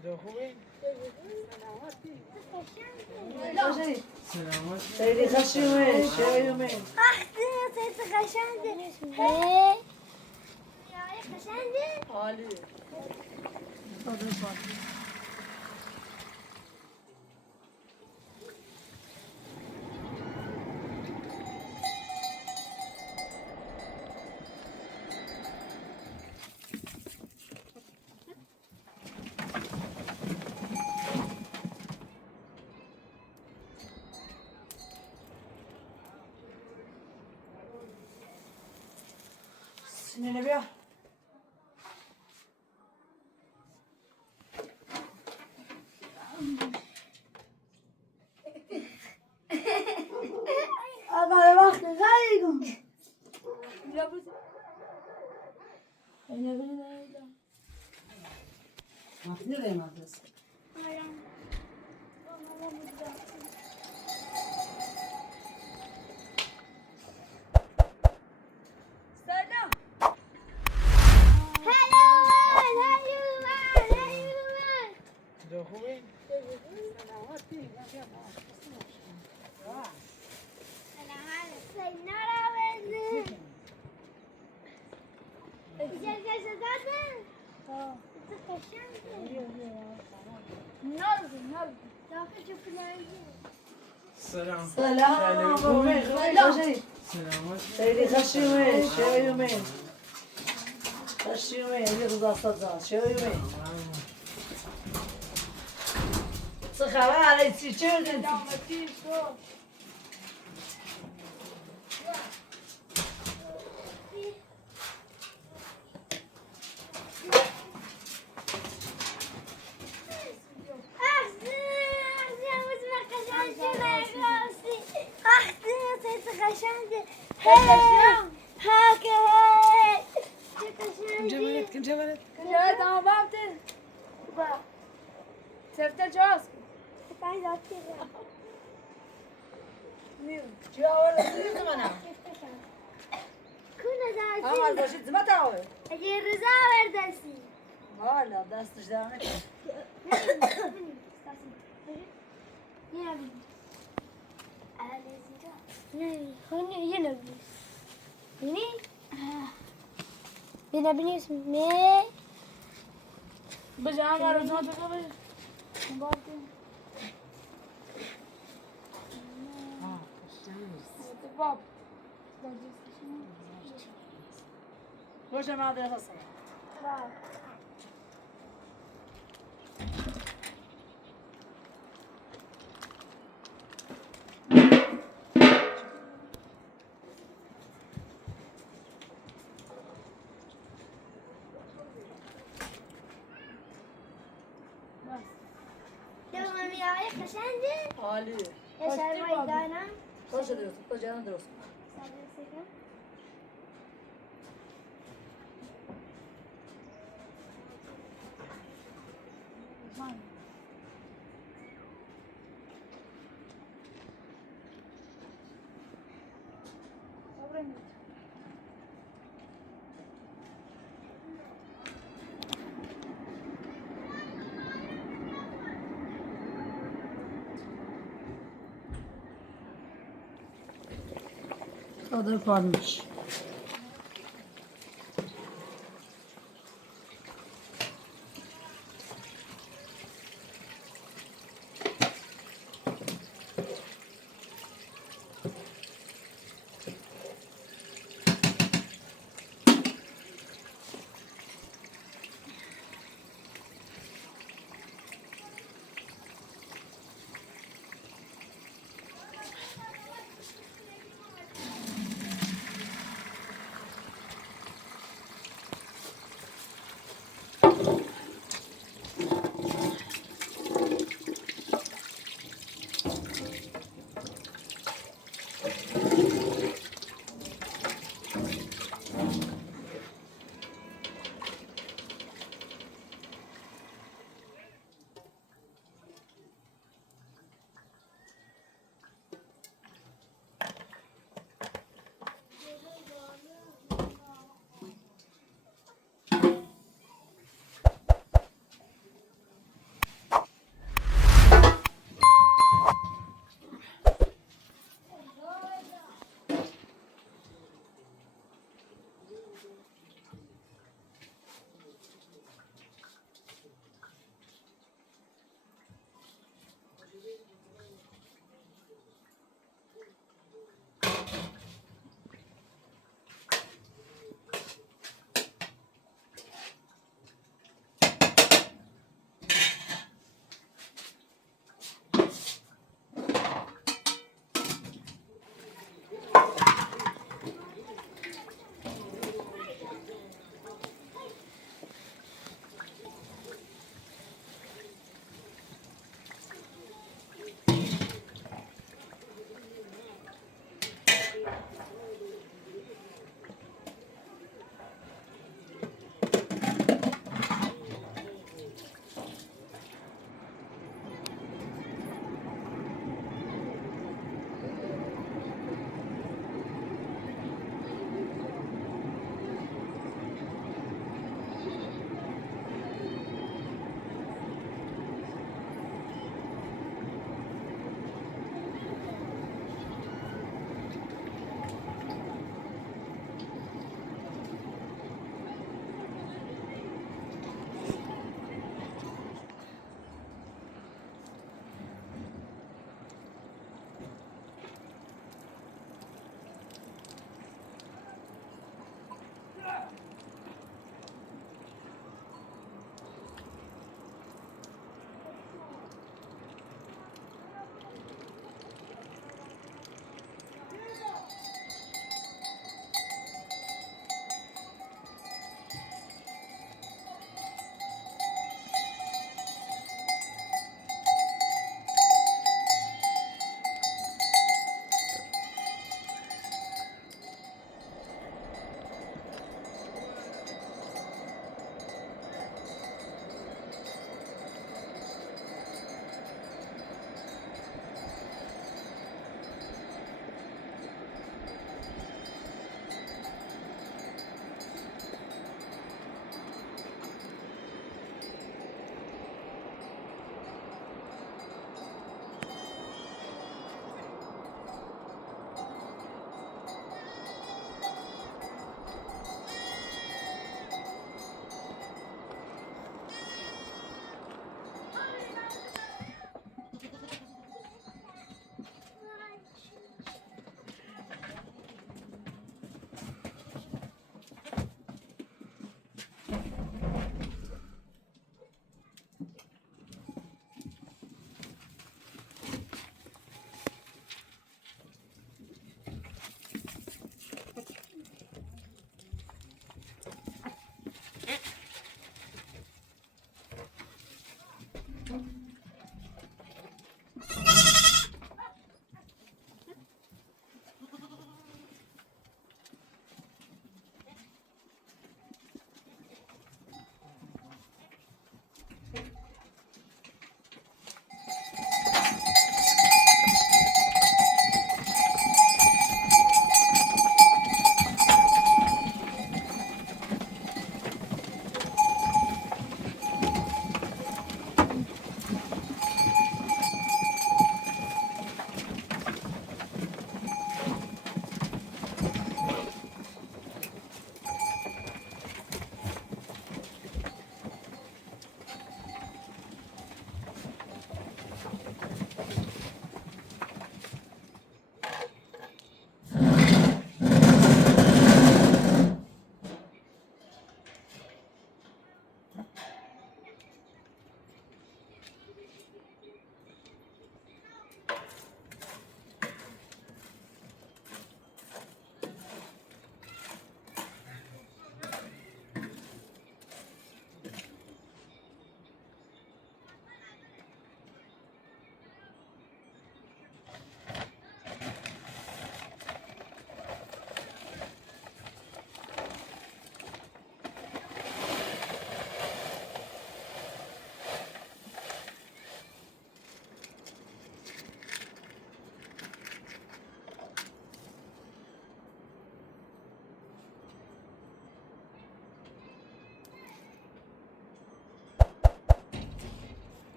چطور خوبی؟ سلامت خیلی خشمه شایمه خیلی قشنگه قشنگه عالی سینه بیا اول وقت خیلی وقتی رو مدرسه چطور خوبی؟ سلام سلام خوبی خیلی سلامت خیلی خشمه شایمه خشمه یه روز دست شایمه چه خبر چی چردن جمالت كن جمالت جمالت اما بابتن سرت جاس چی آورد سیدی منم اما باشید زمت آورد اگه رضا وردستی والا دستش در نکن یه نبینی اسم نه بجا همه رو زمان تو بجا باب باشه مدرسه سلام دومی های قشنگه عالی یه شرمایی دارم باشه درست کجا درست Kadar parmış.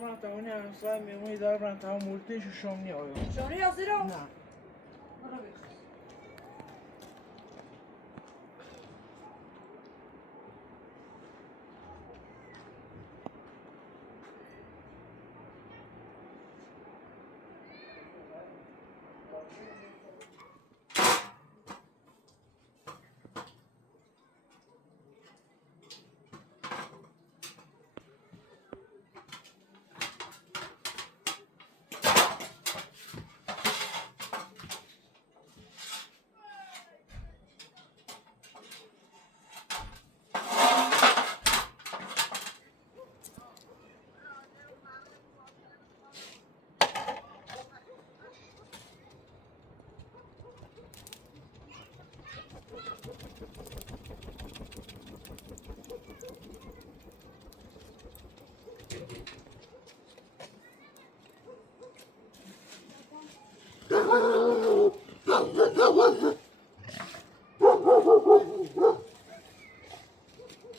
من تمام همسایه میمونی دار من تمام مولتیش و شام آیا شونی یا زیرو؟ نه برو بخ.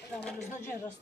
Tamam, biz ne cerrahız?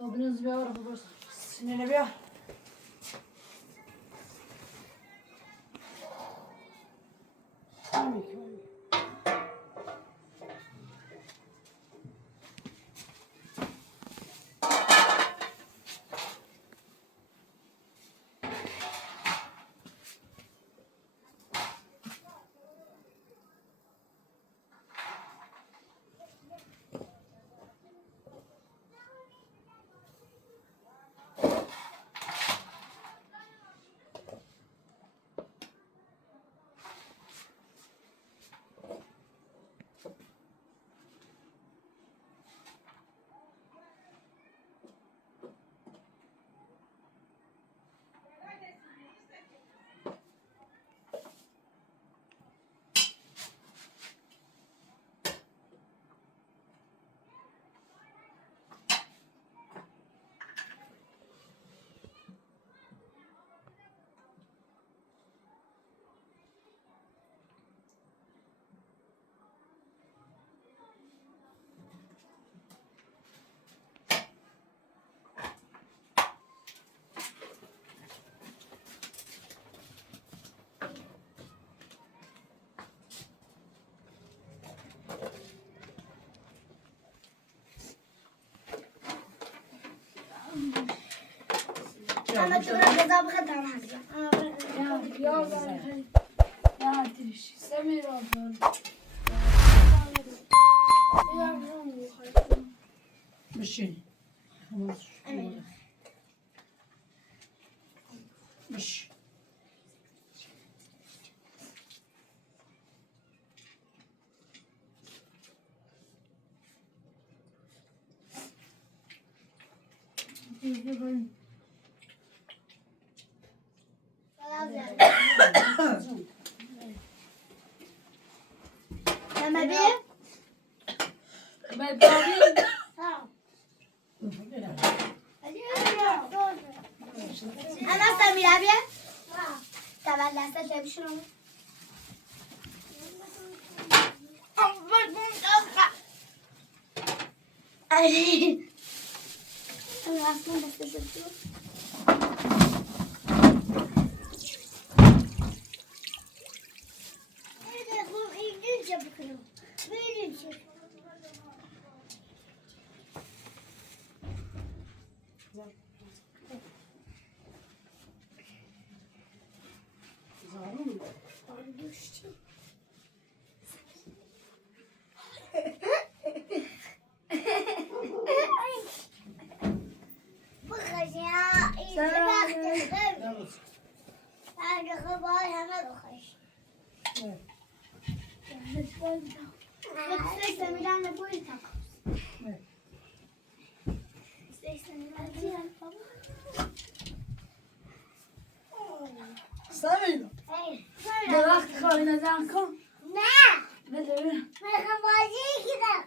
Abiniz bir ara babası. Sinirli bir. أنا تبغى كذا بخدها محزة. يا تريش سمير أفضل مشي. خلاص. مش. Mehmet Bey. Ben tabii. Tamam. Ana Samir abi. Tamam derse demişim onu. Ay. Ana aslında derse demişim. Evet, bu İngilizce bakıyorum. İngilizce. Bu kız ya, iyice baktım. Ben de kabağı hemen bakış. Evet. Lütfen bir tane bu tak. Evet. Samir. Hayır. Ne vakti kaynatan kom. Ne? Ne de bir. Ben kabağcıya gidelim.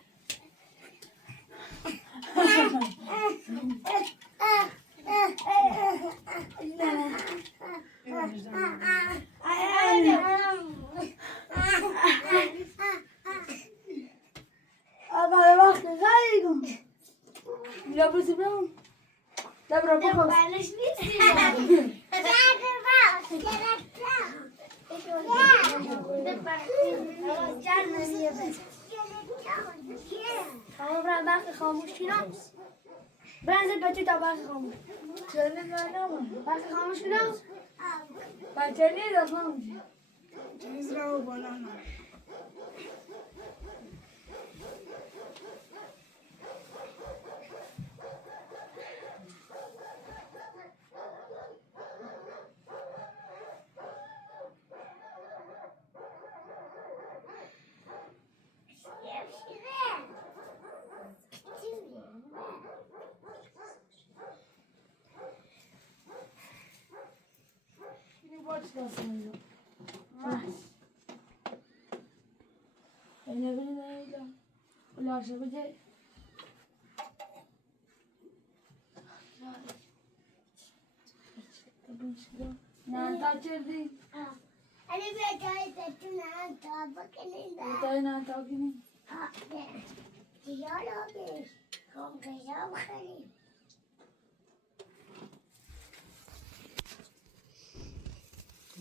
Ama ne vakti kaynatan. Ya bu sebep. Da bırak. Ben de şimdi istiyorum. Ben de bak. Ben de petit tabak kalmış. Senin ne ama? Bak kalmış biraz. Ben seni de kalmış. İzrail banana. Şimdi başlasın. Öyle bir neyle? Ulaşabilecek. Ne taçırdı? Hani bir tane tattın ha, tabak elinde. Bir tane takini. Güzel olmuş. Çok güzel bakalım.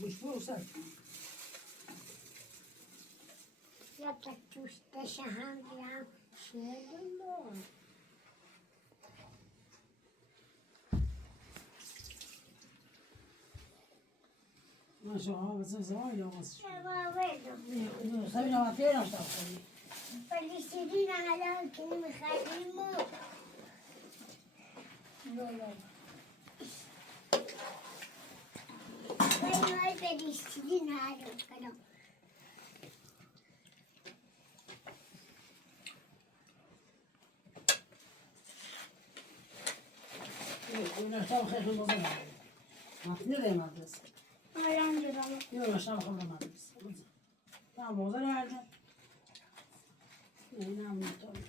Kuş bu olsa. Yapacak usta şahan ya. Şey oldu. Maşallah, sen zaman yavuz. Tamam verdim. Samir ama teyze işte. فلسطين على كلمة خادمه أيوة فلسطين هذا الكلام Güneşten xeyir olmaz. Nereye maddes? Ayağım cıralım. Yok, aşağı bakalım maddes. Tamam, o zaman nerede? Ne anlatıyorum?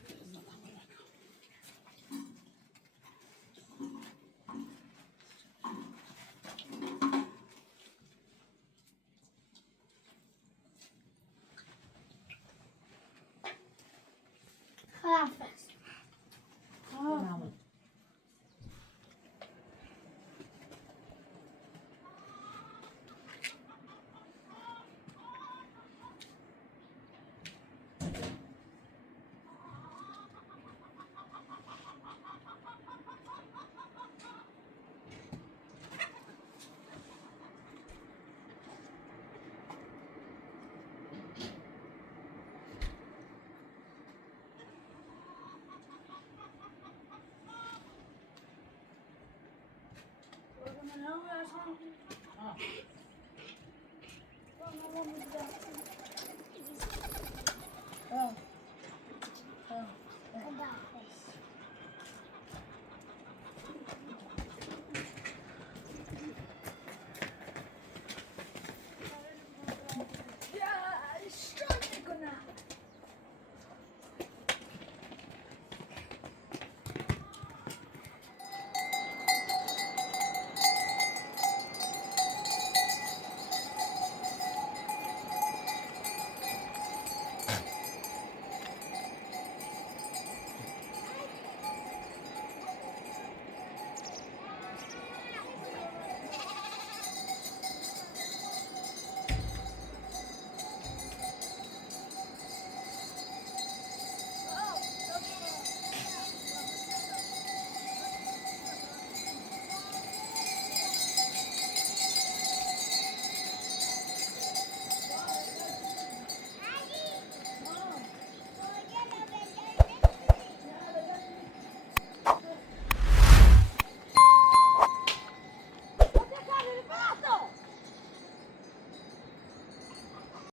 خافس Tamam. Ne yapıyorsun?